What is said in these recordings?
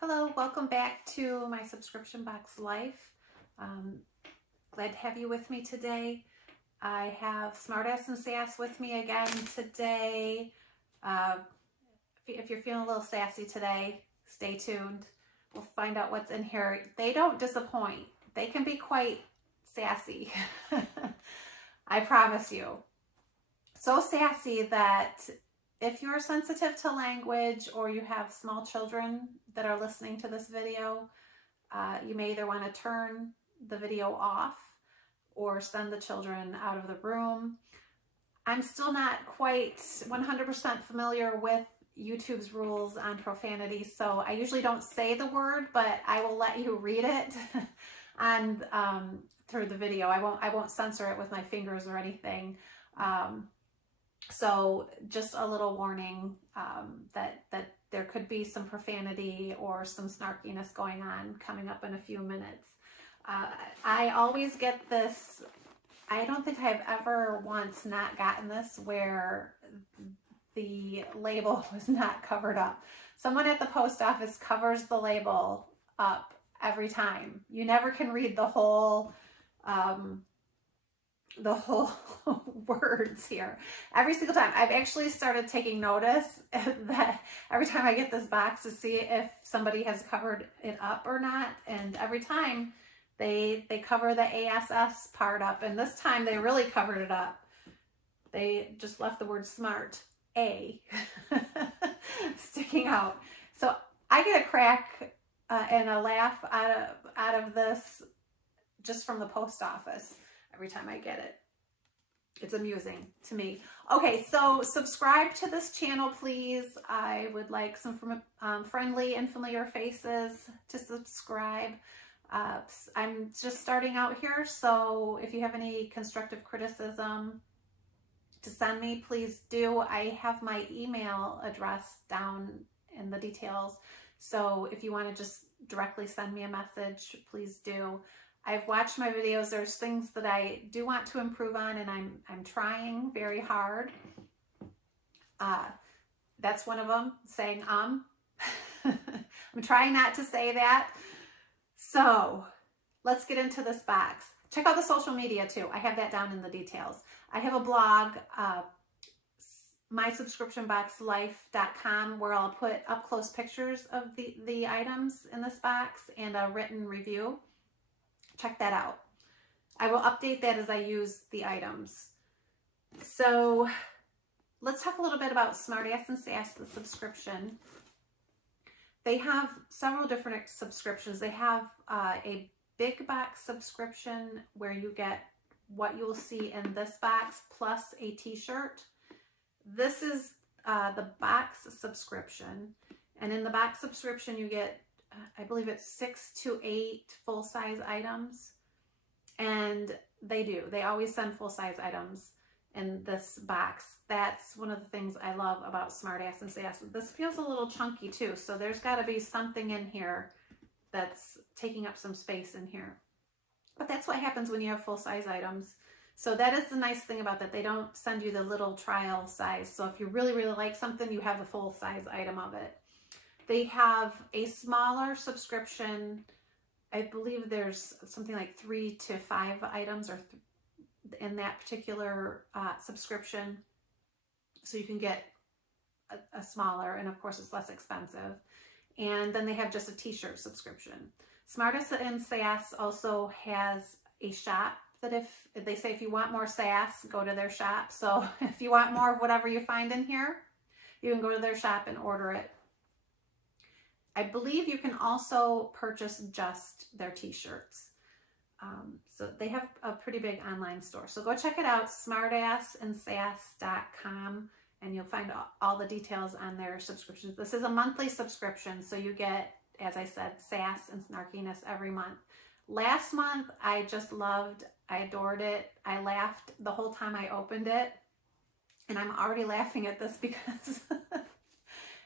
Hello, welcome back to my subscription box life. Glad to have you with me today. I have Smartass and Sass with me again today. If you're feeling a little sassy today, stay tuned. We'll find out what's in here. They don't disappoint. They can be quite sassy. I promise you. So sassy that if you're sensitive to language or you have small children that are listening to this video, you may either want to turn the video off or send the children out of the room. I'm still not quite 100% familiar with YouTube's rules on profanity, so I usually don't say the word, but I will let you read it on through the video. I won't censor it with my fingers or anything. So just a little warning that there could be some profanity or some snarkiness going on coming up in a few minutes. I always get this. I don't think I've ever once not gotten this where the label was not covered up. Someone at the post office covers the label up every time. You never can read the whole words here every single time. I've actually started taking notice that every time I get this box to see if somebody has covered it up or not, and every time they cover the ASS part up, and this time they really covered it up. They just left the word smart A sticking out. So I get a crack and a laugh out of this just from the post office every time I get it. It's amusing to me. Okay, so subscribe to this channel, please. I would like some friendly and familiar faces to subscribe. I'm just starting out here, so if you have any constructive criticism to send me, please do. I have my email address down in the details, so if you want to just directly send me a message, please do. I've watched my videos. There's things that I do want to improve on, and I'm trying very hard. That's one of them, saying I'm trying not to say that. So let's get into this box. Check out the social media too. I have that down in the details. I have a blog, mysubscriptionboxlife.com, where I'll put up close pictures of the items in this box and a written review. Check that out. I will update that as I use the items. So let's talk a little bit about Smartass and Sass, the subscription. They have several different subscriptions. They have a big box subscription where you get what you'll see in this box plus a t-shirt. This is the box subscription. And in the box subscription, you get I believe it's 6 to 8 full-size items, and they always send full-size items in this box. That's one of the things I love about Smartass and Sass. This feels a little chunky too, so there's got to be something in here that's taking up some space in here, but that's what happens when you have full-size items. So that is the nice thing about that. They don't send you the little trial size, so if you really like something, you have the full-size item of it. They have a smaller subscription. I believe there's something like 3 to 5 items or in that particular subscription. So you can get a smaller, and of course it's less expensive. And then they have just a t-shirt subscription. Smartass and Sass also has a shop that if they say if you want more sass, go to their shop. So if you want more of whatever you find in here, you can go to their shop and order it. I believe you can also purchase just their t-shirts. So they have a pretty big online store. So go check it out, smartassandsass.com, and you'll find all the details on their subscriptions. This is a monthly subscription, so you get, as I said, sass and snarkiness every month. Last month, I just loved, I adored it. I laughed the whole time I opened it, and I'm already laughing at this because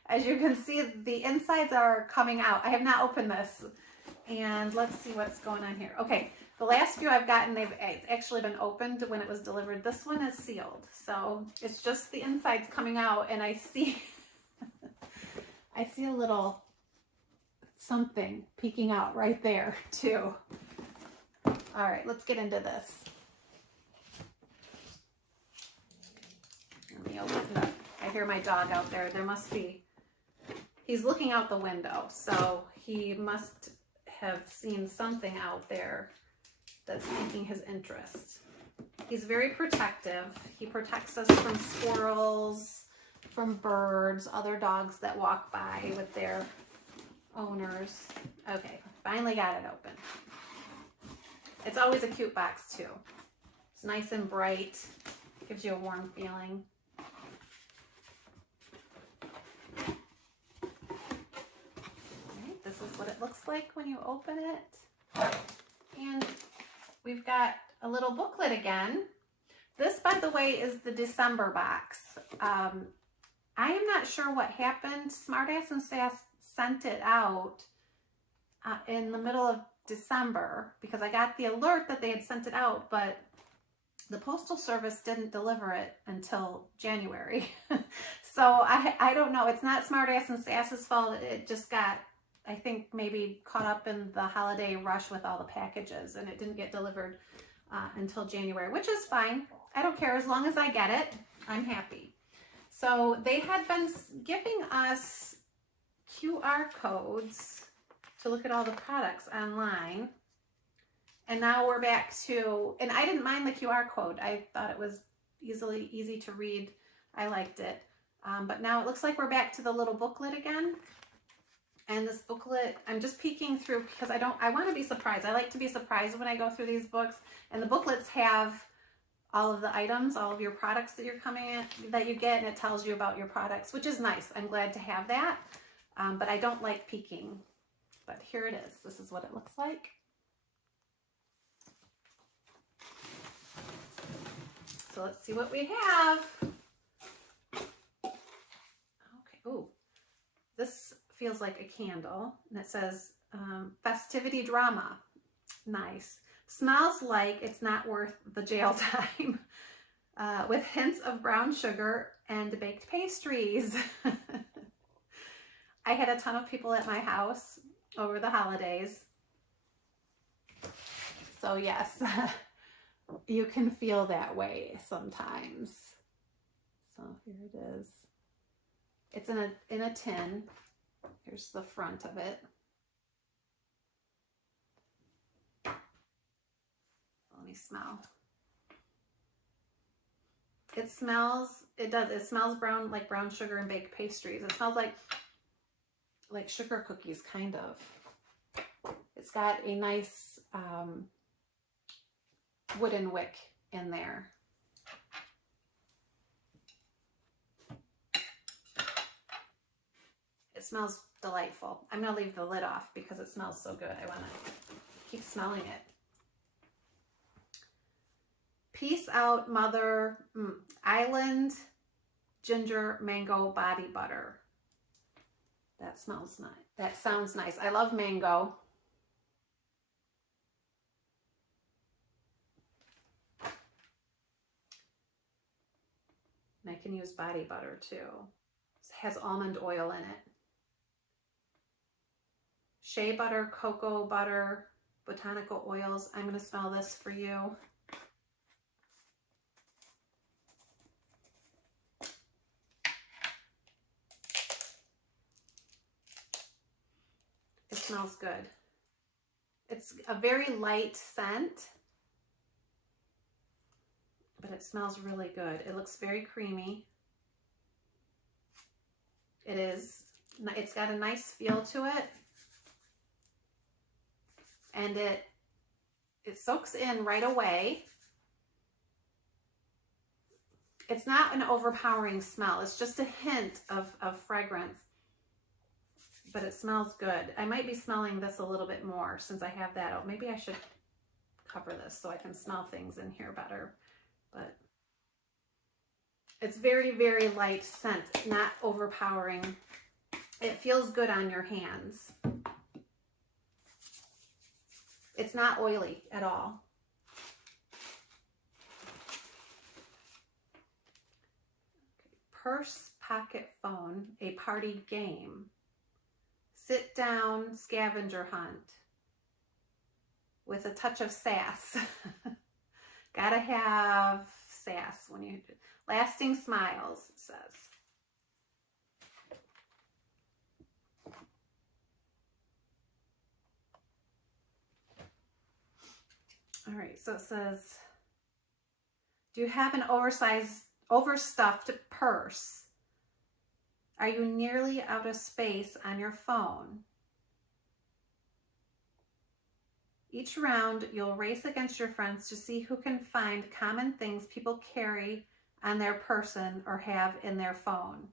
as you can see, the insides are coming out. I have not opened this. And let's see what's going on here. Okay, the last few I've gotten, they've actually been opened when it was delivered. This one is sealed. So it's just the insides coming out, and I see I see a little something peeking out right there too. All right, let's get into this. Let me open it up. I hear my dog out there. There must be, he's looking out the window, so he must have seen something out there that's piquing his interest. He's very protective. He protects us from squirrels, from birds, other dogs that walk by with their owners. Okay, finally got it open. It's always a cute box too. It's nice and bright. Gives you a warm feeling. This is what it looks like when you open it. And we've got a little booklet again. This, by the way, is the December box. I am not sure what happened. Smartass and Sass sent it out in the middle of December because I got the alert that they had sent it out, but the Postal Service didn't deliver it until January. So I don't know. It's not Smartass and Sass's fault. It just got, I think, maybe caught up in the holiday rush with all the packages, and it didn't get delivered until January, which is fine. I don't care. As long as I get it, I'm happy. So they had been giving us QR codes to look at all the products online. And now we're back to, and I didn't mind the QR code. I thought it was easy to read. I liked it. But now it looks like we're back to the little booklet again. And this booklet, I'm just peeking through because I want to be surprised. I like to be surprised when I go through these books. And the booklets have all of the items, all of your products that you're that you get, and it tells you about your products, which is nice. I'm glad to have that. But I don't like peeking. But here it is. This is what it looks like. So let's see what we have. Okay. Oh, this feels like a candle, and it says Festivity Drama. Nice. Smells like it's not worth the jail time. With hints of brown sugar and baked pastries. I had a ton of people at my house over the holidays. So yes, you can feel that way sometimes. So here it is. It's in a tin. Here's the front of it. Let me smell. It smells brown, like brown sugar and baked pastries. It smells like sugar cookies, kind of. It's got a nice wooden wick in there. It smells delightful. I'm going to leave the lid off because it smells so good. I want to keep smelling it. Peace Out Mother Island Ginger Mango Body Butter. That smells nice. That sounds nice. I love mango. And I can use body butter too. It has almond oil in it. Shea butter, cocoa butter, botanical oils. I'm going to smell this for you. It smells good. It's a very light scent, but it smells really good. It looks very creamy. It's got a nice feel to it. And it soaks in right away. It's not an overpowering smell. It's just a hint of fragrance. But it smells good. I might be smelling this a little bit more since I have that out. Maybe I should cover this so I can smell things in here better. But it's very, very light scent, not overpowering. It feels good on your hands. It's not oily at all. Okay. Purse Pocket Phone, a party game. sit down scavenger hunt with a touch of sass. Gotta have sass when you do. Lasting smiles, it says. All right, so it says, do you have an overstuffed purse? Are you nearly out of space on your phone? Each round, you'll race against your friends to see who can find common things people carry on their person or have in their phone.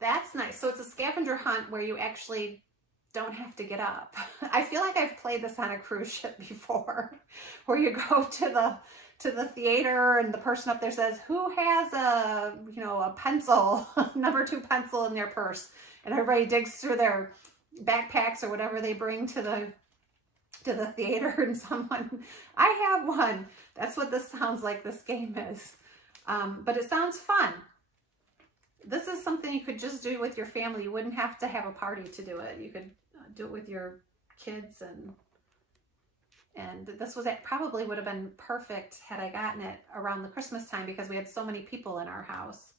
That's nice. So it's a scavenger hunt where you actually don't have to get up. I feel like I've played this on a cruise ship before, where you go to the theater and the person up there says, who has a, you know, a pencil, number 2 pencil in their purse, and everybody digs through their backpacks or whatever they bring to the theater, and someone, I have one. That's what this sounds like this game is. But it sounds fun. This is something you could just do with your family. You wouldn't have to have a party to do it. You could do it with your kids, and this was, it probably would have been perfect had I gotten it around the Christmas time, because we had so many people in our house.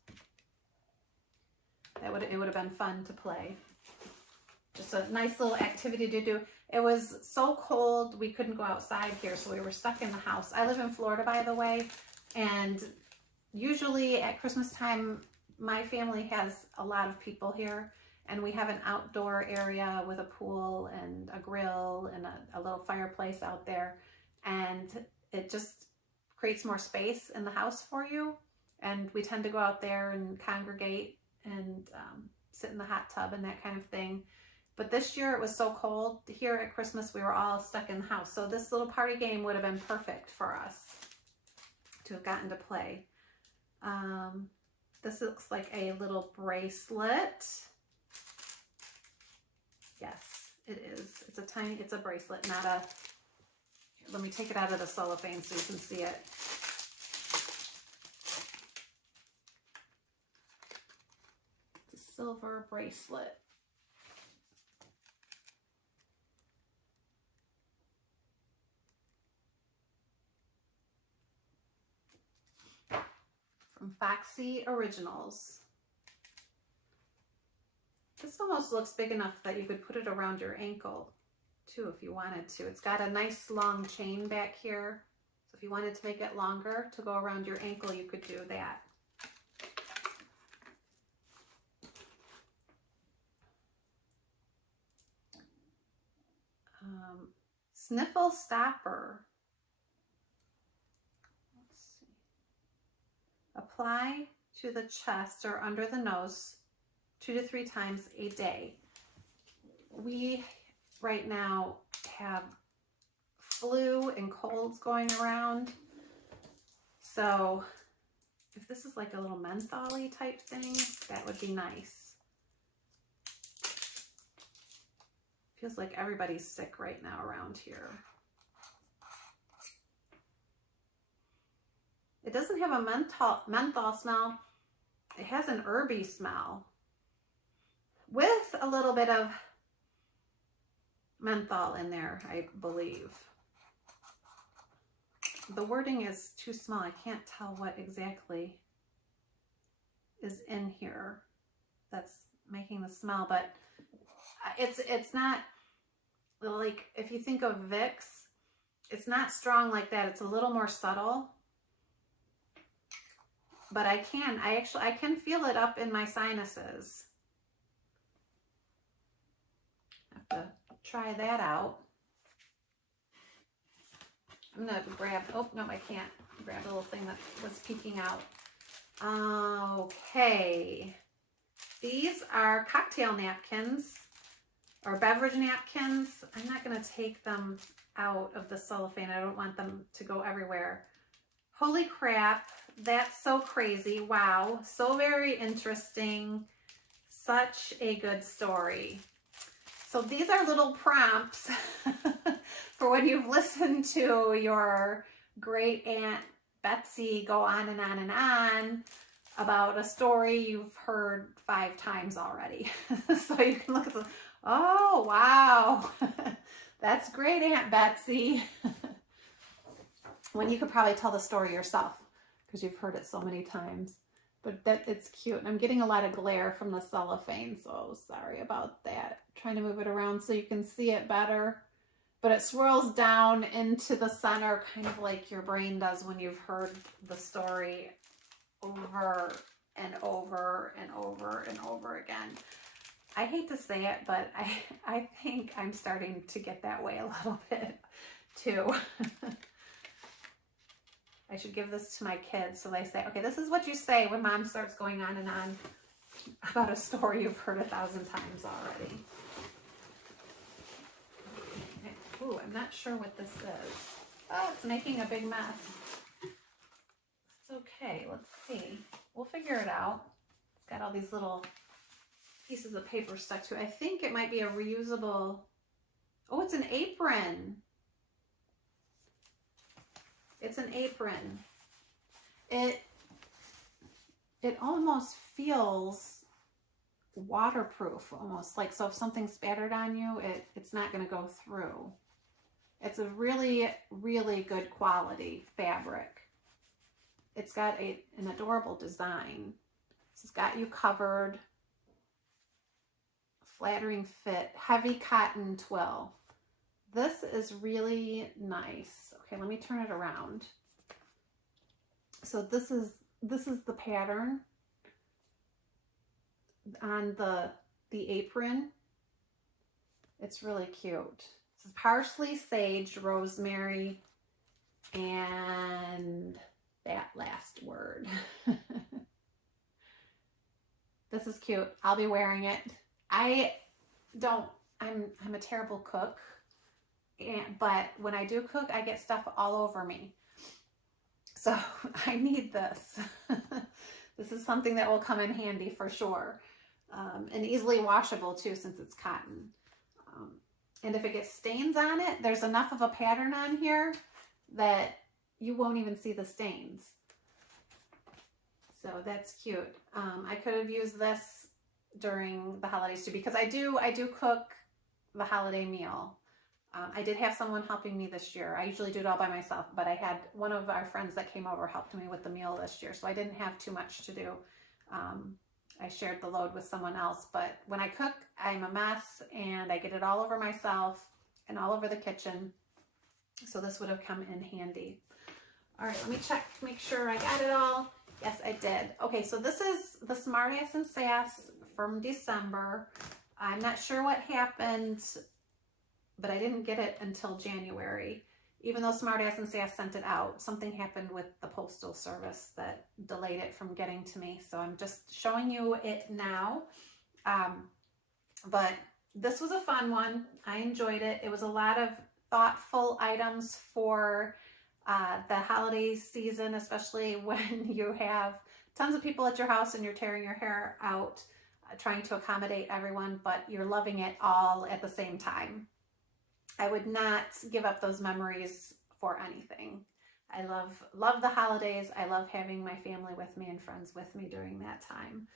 It would have been fun to play. Just a nice little activity to do. It was so cold we couldn't go outside here, so we were stuck in the house. I live in Florida, by the way, and usually at Christmas time my family has a lot of people here, and we have an outdoor area with a pool and a grill and a little fireplace out there, and it just creates more space in the house for you. And we tend to go out there and congregate and sit in the hot tub and that kind of thing. But this year it was so cold here at Christmas, we were all stuck in the house. So this little party game would have been perfect for us to have gotten to play. This looks like a little bracelet. Yes, it is. It's a bracelet, not a, let me take it out of the cellophane so you can see it. It's a silver bracelet. From Foxy Originals. This almost looks big enough that you could put it around your ankle too if you wanted to. It's got a nice long chain back here. So if you wanted to make it longer to go around your ankle, you could do that. Sniffle stopper. Let's see. Apply to the chest or under the nose 2 to 3 times a day. We right now have flu and colds going around. So if this is like a little menthol-y type thing, that would be nice. Feels like everybody's sick right now around here. It doesn't have a menthol smell. It has an herby smell with a little bit of menthol in there, I believe. The wording is too small. I can't tell what exactly is in here that's making the smell, but it's not like, if you think of Vicks, it's not strong like that. It's a little more subtle. But I can feel it up in my sinuses. I have to try that out. I'm gonna grab, oh no, I can't grab the little thing that was peeking out. Okay, these are cocktail napkins or beverage napkins. I'm not gonna take them out of the cellophane. I don't want them to go everywhere. Holy crap, that's so crazy. Wow, so very interesting. Such a good story. So these are little prompts for when you've listened to your great Aunt Betsy go on and on and on about a story you've heard 5 times already. So you can look at the, oh, wow. That's great, Aunt Betsy. When you could probably tell the story yourself because you've heard it so many times. But that it's cute. And I'm getting a lot of glare from the cellophane, so sorry about that. Trying to move it around so you can see it better. But it swirls down into the center, kind of like your brain does when you've heard the story over and over and over and over again. I hate to say it, but I think I'm starting to get that way a little bit too. I should give this to my kids so they say, okay, this is what you say when mom starts going on and on about a story you've heard 1,000 times already. Ooh, I'm not sure what this is. Oh, it's making a big mess. It's okay. Let's see. We'll figure it out. It's got all these little pieces of paper stuck to it. I think it might be a reusable. Oh, it's an apron. It's an apron. It almost feels waterproof, almost like, so if something spattered on you, it's not going to go through. It's a really, really good quality fabric. It's got an adorable design. It's got you covered. Flattering fit, heavy cotton twill. This is really nice. Okay, let me turn it around. So this is the pattern on the apron. It's really cute. This is parsley, sage, rosemary, and that last word. This is cute. I'll be wearing it. I'm a terrible cook, but when I do cook, I get stuff all over me. So I need this. This is something that will come in handy for sure. And easily washable too, since it's cotton. And if it gets stains on it, there's enough of a pattern on here that you won't even see the stains. So that's cute. I could have used this during the holidays too, because I do cook the holiday meal. I did have someone helping me this year. I usually do it all by myself, but I had one of our friends that came over helped me with the meal this year, so I didn't have too much to do. I shared the load with someone else, but when I cook, I'm a mess and I get it all over myself and all over the kitchen. So this would have come in handy. All right, let me check, make sure I got it all. Yes, I did. Okay, so this is the Smartass and Sass from December. I'm not sure what happened, but I didn't get it until January. Even though Smartass and Sass sent it out, something happened with the postal service that delayed it from getting to me. So I'm just showing you it now. But this was a fun one. I enjoyed it. It was a lot of thoughtful items for the holiday season, especially when you have tons of people at your house and you're tearing your hair out, trying to accommodate everyone, but you're loving it all at the same time. I would not give up those memories for anything. I love the holidays. I love having my family with me and friends with me during that time.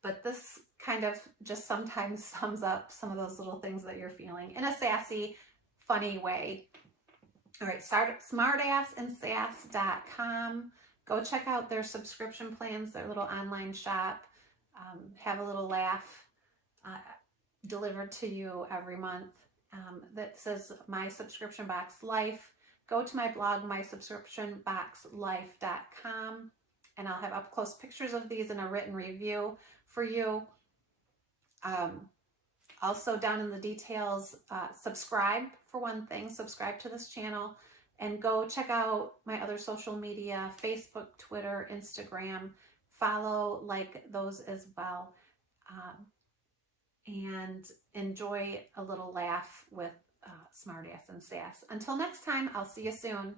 But this kind of just sometimes sums up some of those little things that you're feeling in a sassy, funny way. All right, smartassandsass.com. Go check out their subscription plans, their little online shop. Have a little laugh delivered to you every month. That says My Subscription Box Life. Go to my blog, mysubscriptionboxlife.com, and I'll have up close pictures of these and a written review for you. Also down in the details, subscribe for one thing, subscribe to this channel, and go check out my other social media, Facebook, Twitter, Instagram, follow, like those as well. And enjoy a little laugh with Smartass and Sass. Until next time, I'll see you soon.